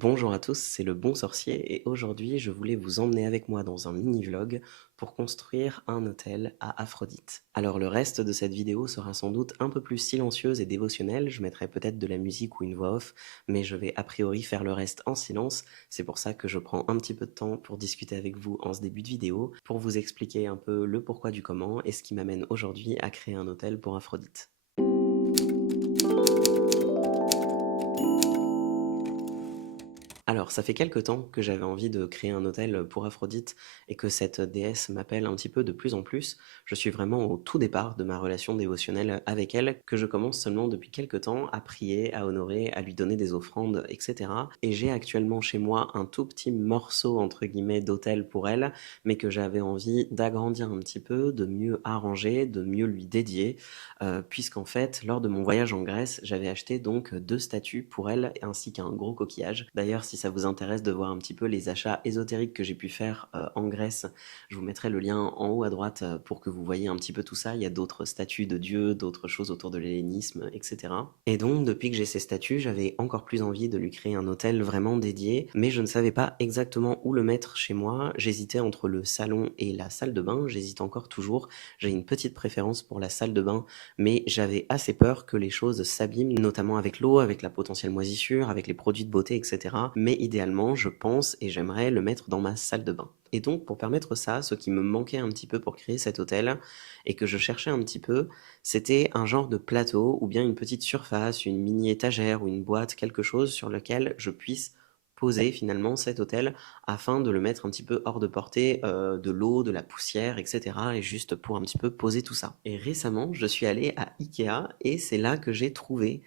Bonjour à tous, c'est le Bon Sorcier et aujourd'hui je voulais vous emmener avec moi dans un mini-vlog pour construire un hôtel à Aphrodite. Alors le reste de cette vidéo sera sans doute un peu plus silencieuse et dévotionnelle, je mettrai peut-être de la musique ou une voix off, mais je vais a priori faire le reste en silence, c'est pour ça que je prends un petit peu de temps pour discuter avec vous en ce début de vidéo, pour vous expliquer un peu le pourquoi du comment et ce qui m'amène aujourd'hui à créer un hôtel pour Aphrodite. Alors, ça fait quelque temps que j'avais envie de créer un hôtel pour Aphrodite et que cette déesse m'appelle un petit peu de plus en plus. Je suis vraiment au tout départ de ma relation dévotionnelle avec elle, que je commence seulement depuis quelque temps à prier, à honorer, à lui donner des offrandes, etc. Et j'ai actuellement chez moi un tout petit morceau, entre guillemets, d'hôtel pour elle, mais que j'avais envie d'agrandir un petit peu, de mieux arranger, de mieux lui dédier, puisqu'en fait, lors de mon voyage en Grèce, j'avais acheté donc 2 statues pour elle, ainsi qu'un gros coquillage. D'ailleurs, si ça vous intéresse de voir un petit peu les achats ésotériques que j'ai pu faire en Grèce, je vous mettrai le lien en haut à droite pour que vous voyez un petit peu tout ça. Il y a d'autres statues de dieux, d'autres choses autour de l'hellénisme, etc. Et donc, depuis que j'ai ces statues, j'avais encore plus envie de lui créer un hôtel vraiment dédié, mais je ne savais pas exactement où le mettre chez moi. J'hésitais entre le salon et la salle de bain, j'hésite encore toujours. J'ai une petite préférence pour la salle de bain, mais j'avais assez peur que les choses s'abîment, notamment avec l'eau, avec la potentielle moisissure, avec les produits de beauté, etc. Mais idéalement, je pense et j'aimerais le mettre dans ma salle de bain. Et donc, pour permettre ça, ce qui me manquait un petit peu pour créer cet hôtel, et que je cherchais un petit peu, c'était un genre de plateau, ou bien une petite surface, une mini étagère, ou une boîte, quelque chose sur lequel je puisse poser finalement cet hôtel afin de le mettre un petit peu hors de portée de l'eau, de la poussière, etc. Et juste pour un petit peu poser tout ça. Et récemment, je suis allé à Ikea et c'est là que j'ai trouvé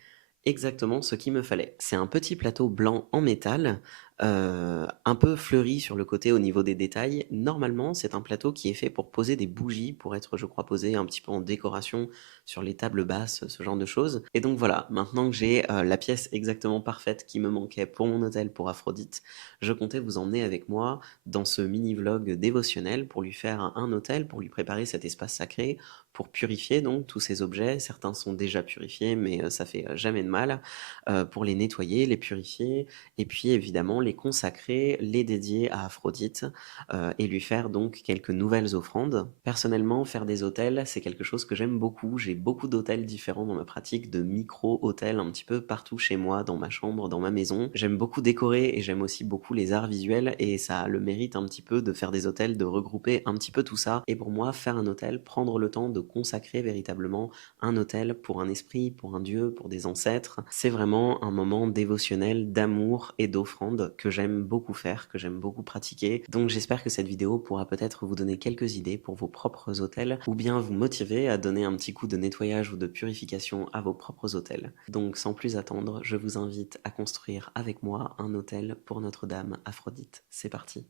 exactement ce qu'il me fallait. C'est un petit plateau blanc en métal, un peu fleuri sur le côté au niveau des détails. Normalement, c'est un plateau qui est fait pour poser des bougies, pour être, je crois, posé un petit peu en décoration sur les tables basses, ce genre de choses. Et donc voilà, maintenant que j'ai la pièce exactement parfaite qui me manquait pour mon hôtel pour Aphrodite, je comptais vous emmener avec moi dans ce mini-vlog dévotionnel pour lui faire un hôtel, pour lui préparer cet espace sacré, pour purifier donc tous ces objets. Certains sont déjà purifiés, mais ça fait jamais de mal, pour les nettoyer, les purifier, et puis évidemment les consacrer, les dédier à Aphrodite, et lui faire donc quelques nouvelles offrandes. Personnellement, faire des hôtels, c'est quelque chose que j'aime beaucoup. J'ai beaucoup d'hôtels différents dans ma pratique, de micro-hôtels un petit peu partout chez moi, dans ma chambre, dans ma maison. J'aime beaucoup décorer et j'aime aussi beaucoup les arts visuels et ça a le mérite un petit peu de faire des hôtels, de regrouper un petit peu tout ça. Et pour moi, faire un hôtel, prendre le temps de consacrer véritablement un hôtel pour un esprit, pour un dieu, pour des ancêtres, c'est vraiment un moment dévotionnel d'amour et d'offrande que j'aime beaucoup faire, que j'aime beaucoup pratiquer. Donc j'espère que cette vidéo pourra peut-être vous donner quelques idées pour vos propres hôtels ou bien vous motiver à donner un petit coup de nettoyage ou de purification à vos propres hôtels. Donc sans plus attendre, je vous invite à construire avec moi un hôtel pour Notre-Dame Aphrodite. C'est parti.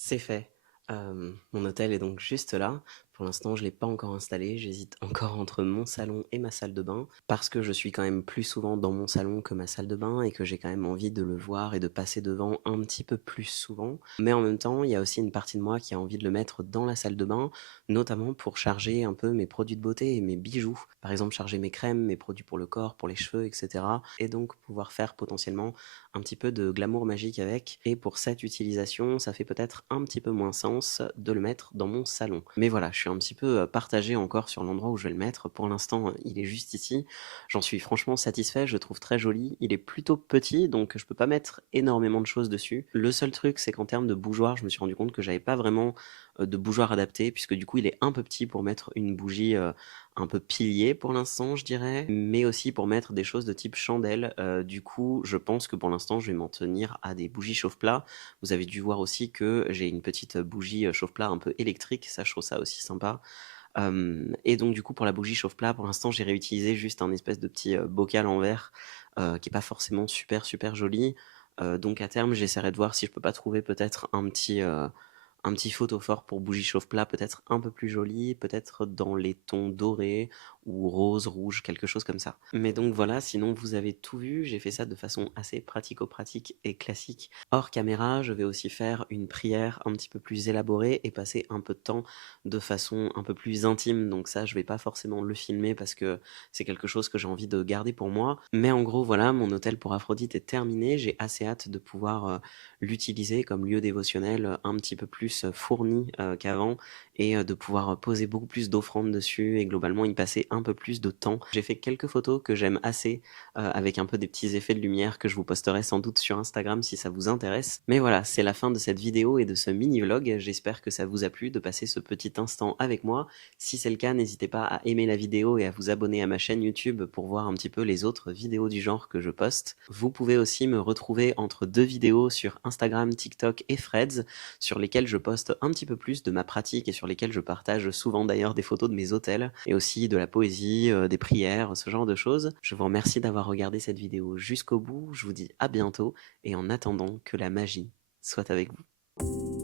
C'est fait. Mon hôtel est donc juste là. Pour l'instant, je l'ai pas encore installé. J'hésite encore entre mon salon et ma salle de bain parce que je suis quand même plus souvent dans mon salon que ma salle de bain et que j'ai quand même envie de le voir et de passer devant un petit peu plus souvent. Mais en même temps, il y a aussi une partie de moi qui a envie de le mettre dans la salle de bain, notamment pour charger un peu mes produits de beauté et mes bijoux. Par exemple, charger mes crèmes, mes produits pour le corps, pour les cheveux, etc. Et donc pouvoir faire potentiellement un petit peu de glamour magique avec. Et pour cette utilisation, ça fait peut-être un petit peu moins sens de le mettre dans mon salon. Mais voilà, je suis un petit peu partagé encore sur l'endroit où je vais le mettre. Pour l'instant, il est juste ici. J'en suis franchement satisfait, je le trouve très joli. Il est plutôt petit, donc je peux pas mettre énormément de choses dessus. Le seul truc, c'est qu'en termes de bougeoir, je me suis rendu compte que j'avais pas vraiment de bougeoir adapté, puisque du coup, il est un peu petit pour mettre une bougie un peu pilier pour l'instant, je dirais, mais aussi pour mettre des choses de type chandelle. Du coup, je pense que pour l'instant, je vais m'en tenir à des bougies chauffe-plat. Vous avez dû voir aussi que j'ai une petite bougie chauffe-plat un peu électrique, ça je trouve ça aussi sympa. Et donc du coup pour la bougie chauffe-plat, pour l'instant j'ai réutilisé juste un espèce de petit bocal en verre qui est pas forcément super super joli. Donc à terme j'essaierai de voir si je peux pas trouver peut-être un petit photophore pour bougie chauffe-plat, peut-être un peu plus joli, peut-être dans les tons dorés ou rose, rouge, quelque chose comme ça. Mais donc voilà, sinon vous avez tout vu, j'ai fait ça de façon assez pratico-pratique et classique. Hors caméra, je vais aussi faire une prière un petit peu plus élaborée et passer un peu de temps de façon un peu plus intime. Donc ça, je vais pas forcément le filmer parce que c'est quelque chose que j'ai envie de garder pour moi. Mais en gros, voilà, mon hôtel pour Aphrodite est terminé. J'ai assez hâte de pouvoir l'utiliser comme lieu dévotionnel un petit peu plus fourni qu'avant et de pouvoir poser beaucoup plus d'offrandes dessus et globalement y passer un peu plus de temps. J'ai fait quelques photos que j'aime assez avec un peu des petits effets de lumière que je vous posterai sans doute sur Instagram si ça vous intéresse. Mais voilà, c'est la fin de cette vidéo et de ce mini-vlog. J'espère que ça vous a plu de passer ce petit instant avec moi. Si c'est le cas, n'hésitez pas à aimer la vidéo et à vous abonner à ma chaîne YouTube pour voir un petit peu les autres vidéos du genre que je poste. Vous pouvez aussi me retrouver entre deux vidéos sur Instagram, TikTok et Threads, sur lesquelles je poste un petit peu plus de ma pratique et sur lesquelles je partage souvent d'ailleurs des photos de mes hôtels et aussi de la poésie, des prières, ce genre de choses. Je vous remercie d'avoir regardé cette vidéo jusqu'au bout, je vous dis à bientôt et en attendant que la magie soit avec vous.